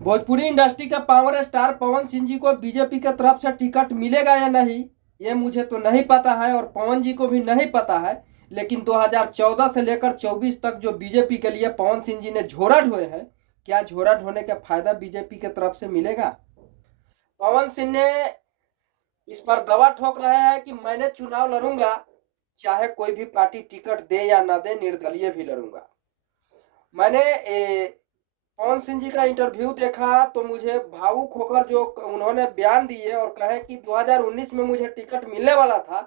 Bhojpuri industry के power star Pawan Singh ji को BJP की तरफ से टिकट मिलेगा या नहीं, ये मुझे तो नहीं पता है और पवन जी को भी नहीं पता है। लेकिन 2014 से लेकर 24 तक जो बीजेपी के लिए पवन सिंह जी ने झोरा ढोए हैं, क्या झोरा ढोने का फायदा बीजेपी की तरफ से मिलेगा? पवन सिंह ने इस पर दवा ठोक रहे हैं कि मैंने चुनाव लड़ूंगा, चाहे कोई भी पार्टी टिकट दे या ना दे, निर्दलीय भी लड़ूंगा। मैंने पवन सिंह जी का इंटरव्यू देखा तो मुझे भावुक होकर जो उन्होंने बयान दिए और कहे कि 2019 में मुझे टिकट मिलने वाला था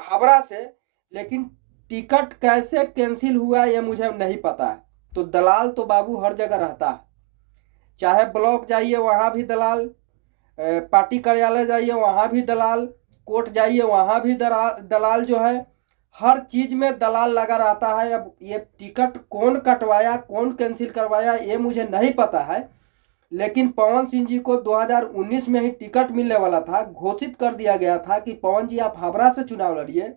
हावड़ा से, लेकिन टिकट कैसे कैंसिल हुआ ये मुझे नहीं पता है। तो दलाल तो बाबू हर जगह रहता है, चाहे ब्लॉक जाइए वहाँ भी दलाल, पार्टी कार्यालय जाइए वहाँ भी दलाल, कोर्ट जाइए वहाँ भी दलाल जो है, हर चीज में दलाल लगा रहता है। अब ये टिकट कौन कटवाया कौन कैंसिल करवाया ये मुझे नहीं पता है, लेकिन पवन सिंह जी को 2019 में ही टिकट मिलने वाला था। घोषित कर दिया गया था कि पवन जी आप हावड़ा से चुनाव लड़िए,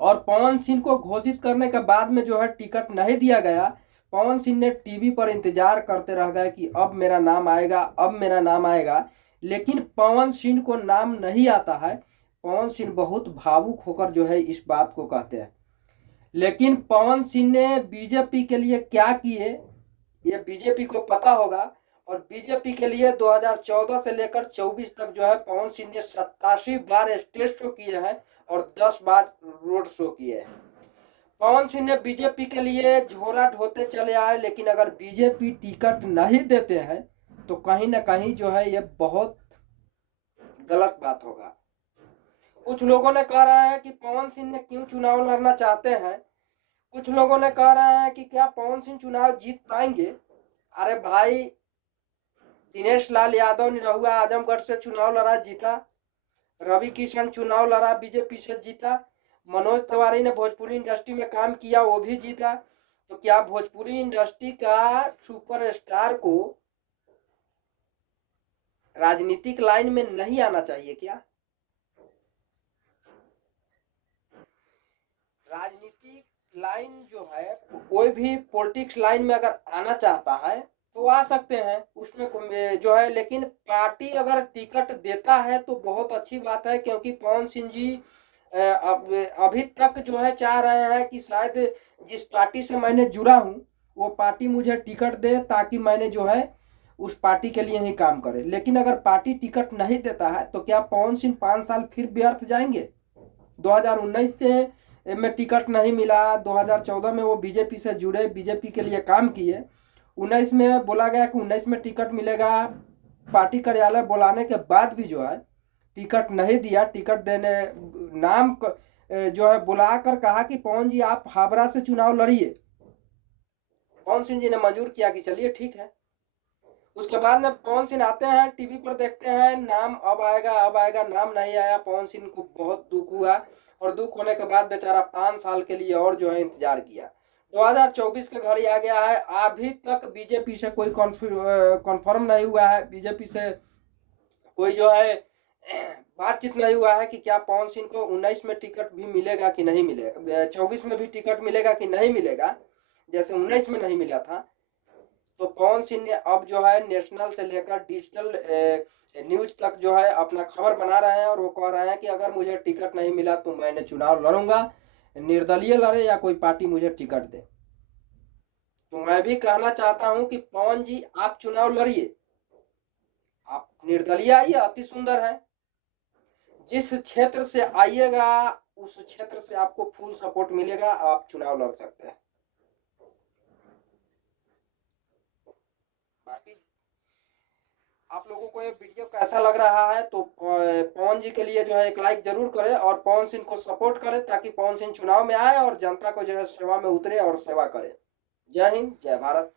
और पवन सिंह को घोषित करने के बाद में जो है टिकट नहीं दिया गया। पवन सिंह ने टीवी पर इंतजार करते रह गए कि अब मेरा नाम आएगा, अब मेरा नाम आएगा, लेकिन पवन सिंह को नाम नहीं आता है। पवन सिंह बहुत भावुक होकर जो है इस बात को कहते हैं, लेकिन पवन सिंह ने बीजेपी के लिए क्या किए ये बीजेपी को पता होगा। और बीजेपी के लिए 2014 से लेकर 24 तक जो है पवन सिंह ने 87 बार स्टेज शो किए हैं और 10 बार रोड शो किए हैं। पवन सिंह ने बीजेपी के लिए झोरा ढोते चले आए, लेकिन अगर बीजेपी टिकट नहीं देते हैं तो कहीं ना कहीं जो है ये बहुत गलत बात होगा। कुछ लोगों ने कह रहा है कि पवन सिंह ने क्यों चुनाव लड़ना चाहते हैं, कुछ लोगों ने कह रहा है कि क्या पवन सिंह चुनाव जीत पाएंगे। अरे भाई, दिनेश लाल यादव निरहुआ आजमगढ़ से चुनाव लड़ा, जीता। रवि किशन चुनाव लड़ा, बीजेपी से जीता। मनोज तिवारी ने भोजपुरी इंडस्ट्री में काम किया, वो भी जीता। तो क्या भोजपुरी इंडस्ट्री का सुपरस्टार को राजनीतिक लाइन में नहीं आना चाहिए क्या? राजनीतिक लाइन जो है, कोई भी पॉलिटिक्स लाइन में अगर आना चाहता है तो आ सकते हैं उसमें जो है, लेकिन पार्टी अगर टिकट देता है तो बहुत अच्छी बात है, क्योंकि पवन सिंह जी अभी तक जो है चाह रहे हैं कि शायद जिस पार्टी से मैंने जुड़ा हूँ वो पार्टी मुझे टिकट दे, ताकि मैंने जो है उस पार्टी के लिए ही काम करे। लेकिन अगर पार्टी टिकट नहीं देता है तो क्या पवन सिंह 5 साल फिर व्यर्थ जाएंगे? 2019 से में टिकट नहीं मिला, 2014 में वो बीजेपी से जुड़े, बीजेपी के लिए काम किए, 19 में बोला गया कि 19 में टिकट मिलेगा, पार्टी कार्यालय बुलाने के बाद भी जो है टिकट नहीं दिया। टिकट देने नाम जो है बुलाकर कहा कि पवन जी आप हावड़ा से चुनाव लड़िए। पवन सिंह जी ने मंजूर किया कि चलिए ठीक है। उसके बाद में पवन सिंह आते हैं, टीवी पर देखते हैं नाम अब आएगा अब आएगा, नाम नहीं आया। पवन सिंह को बहुत दुख हुआ, और दुख होने के बाद बेचारा 5 साल के लिए और जो है इंतजार किया। 2024 का घड़ी आ गया है, अभी तक बीजेपी से कोई कॉन्फर्म नहीं हुआ है, बीजेपी से कोई जो है बातचीत नहीं हुआ है कि क्या पवन सिंह को 19 में टिकट भी मिलेगा कि नहीं मिलेगा, 24 में भी टिकट मिलेगा कि नहीं मिलेगा, जैसे 19 में नहीं मिला था। तो पवन सिंह ने अब जो है नेशनल से लेकर डिजिटल न्यूज तक जो है अपना खबर बना रहे हैं, और वो कह रहे हैं कि अगर मुझे टिकट नहीं मिला तो मैंने चुनाव लड़ूंगा, निर्दलीय लड़े या कोई पार्टी मुझे टिकट दे। तो मैं भी कहना चाहता हूं कि पवन जी आप चुनाव लड़िए, आप निर्दलीय आइए, अति सुंदर है। जिस क्षेत्र से आइएगा उस क्षेत्र से आपको फुल सपोर्ट मिलेगा, आप चुनाव लड़ सकते हैं। बाकी आप लोगों को ये वीडियो कैसा लग रहा है तो पवन जी के लिए जो है एक लाइक जरूर करें और पवन सिंह को सपोर्ट करें, ताकि पवन सिंह चुनाव में आए और जनता को जो है सेवा में उतरे और सेवा करे। जय हिंद, जय भारत।